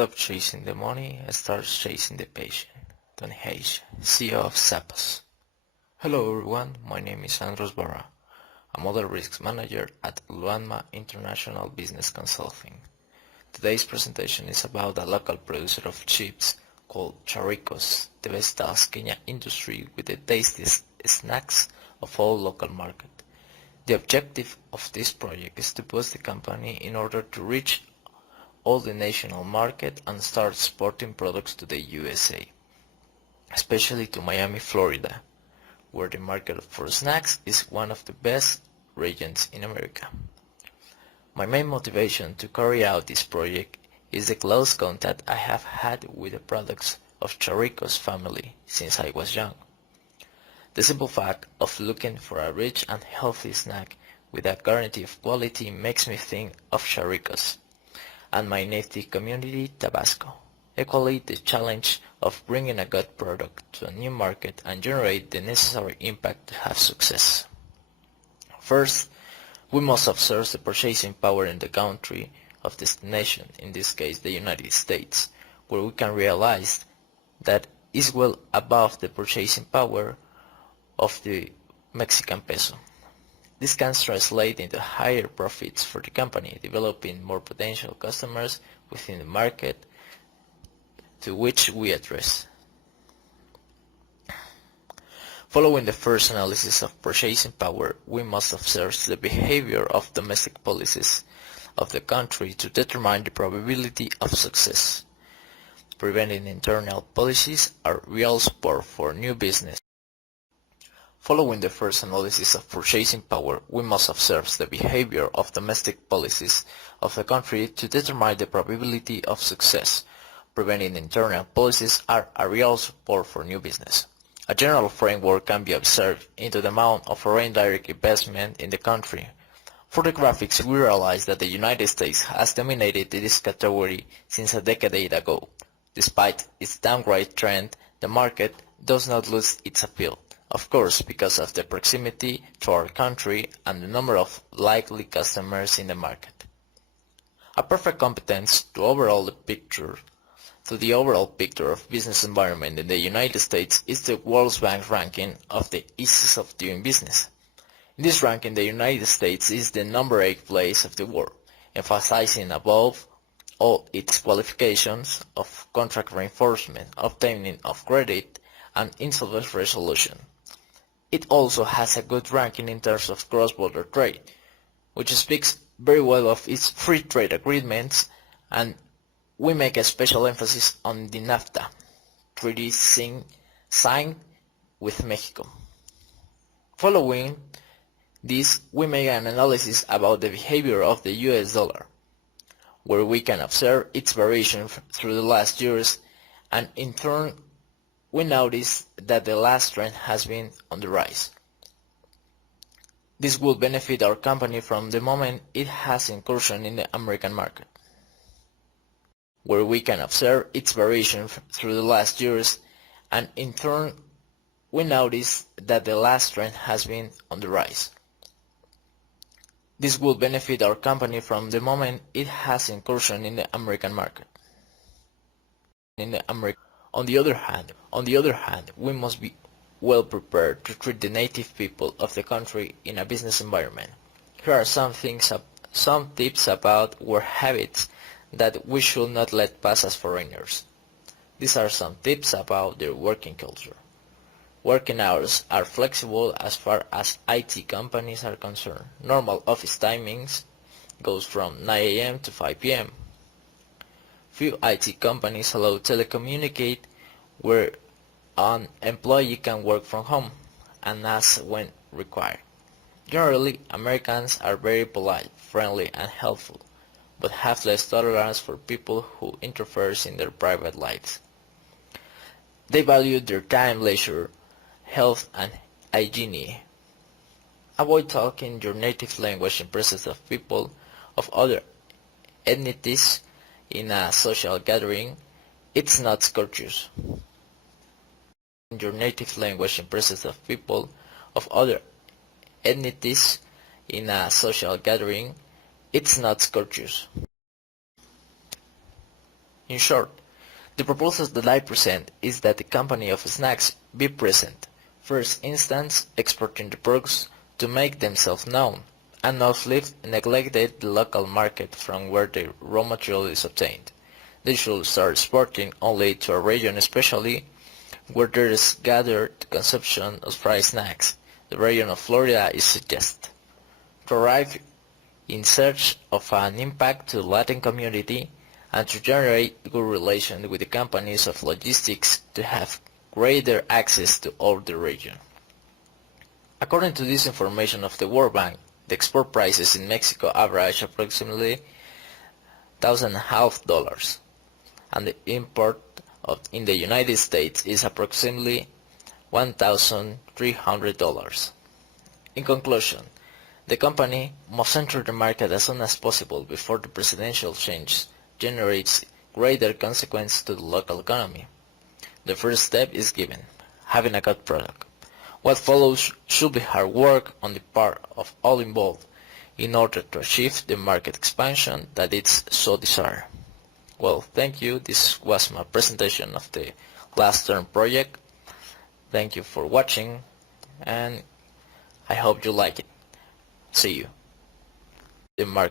Stop chasing the money and start chasing the patient. Tony Hayes, CEO of Zappos. Hello everyone, my name is Andros Barra, a model risk manager at Luanma International Business Consulting. Today's presentation is about a local producer of chips called Charricos, the best Kenya industry with the tastiest snacks of all local market. The objective of this project is to boost the company in order to reach all the national market and start exporting products to the USA, especially to Miami, Florida, where the market for snacks is one of the best regions in America. My main motivation to carry out this project is the close contact I have had with the products of Charricos family since I was young. The simple fact of looking for a rich and healthy snack with a guarantee of quality makes me think of Charricos and my native community, Tabasco. Equally, the challenge of bringing a good product to a new market and generate the necessary impact to have success. First, we must observe the purchasing power in the country of destination, in this case the United States, where we can realize that is well above the purchasing power of the Mexican peso. This can translate into higher profits for the company, developing more potential customers within the market to which we address. Following the first analysis of purchasing power, we must observe the behavior of domestic policies of the country to determine the probability of success. Preventing internal policies are real support for new business. Following the first analysis of purchasing power, we must observe the behavior of domestic policies of the country to determine the probability of success. Preventing internal policies are a real support for new business. A general framework can be observed into the amount of foreign direct investment in the country. For the graphics, we realize that the United States has dominated this category since a decade ago. Despite its downgrade trend, the market does not lose its appeal. Of course, because of the proximity to our country and the number of likely customers in the market. A perfect competence to the overall picture of business environment in the United States is the World Bank ranking of the ease of doing business. In this ranking, the United States is the number 8 place of the world, emphasizing above all its qualifications of contract reinforcement, obtaining of credit, and insolvency resolution. It also has a good ranking in terms of cross-border trade, which speaks very well of its free trade agreements, and we make a special emphasis on the NAFTA treaty signed with Mexico. Following this, we make an analysis about the behavior of the US dollar, where we can observe its variation through the last years, and in turn we notice that the last trend has been on the rise. This will benefit our company from the moment it has incursion in the American market, where we can observe its variation through the last years, and in turn we notice that the last trend has been on the rise. This will benefit our company from the moment it has incursion in the American market. On the other hand, we must be well prepared to treat the native people of the country in a business environment. Here are some tips about work habits that we should not let pass as foreigners. These are some tips about their working culture. Working hours are flexible as far as IT companies are concerned. Normal office timings goes from 9 a.m. to 5 p.m. Few IT companies allow telecommunicate where an employee can work from home and as when required. Generally, Americans are very polite, friendly and helpful, but have less tolerance for people who interfere in their private lives. They value their time, leisure, health and hygiene. Avoid talking your native language in presence of people of other ethnicities in a social gathering. It's not courteous. Your native language in presence of people of other ethnicities in a social gathering. It's not courteous. In short, the proposal that I present is that the company of snacks be present, first instance exporting the products to make themselves known, and not leave neglected the local market from where the raw material is obtained. They should start exporting only to a region especially where there is gathered consumption of fried snacks. The region of Florida is suggested. To arrive in search of an impact to the Latin community and to generate good relations with the companies of logistics to have greater access to all the region. According to this information of the World Bank, the export prices in Mexico average approximately $1,500, and the import in the United States is approximately $1,300. In conclusion, the company must enter the market as soon as possible before the presidential change generates greater consequence to the local economy. The first step is given, having a good product. What follows should be hard work on the part of all involved in order to achieve the market expansion that is so desired. Well, thank you. This was my presentation of the last term project. Thank you for watching, and I hope you like it. See you. The market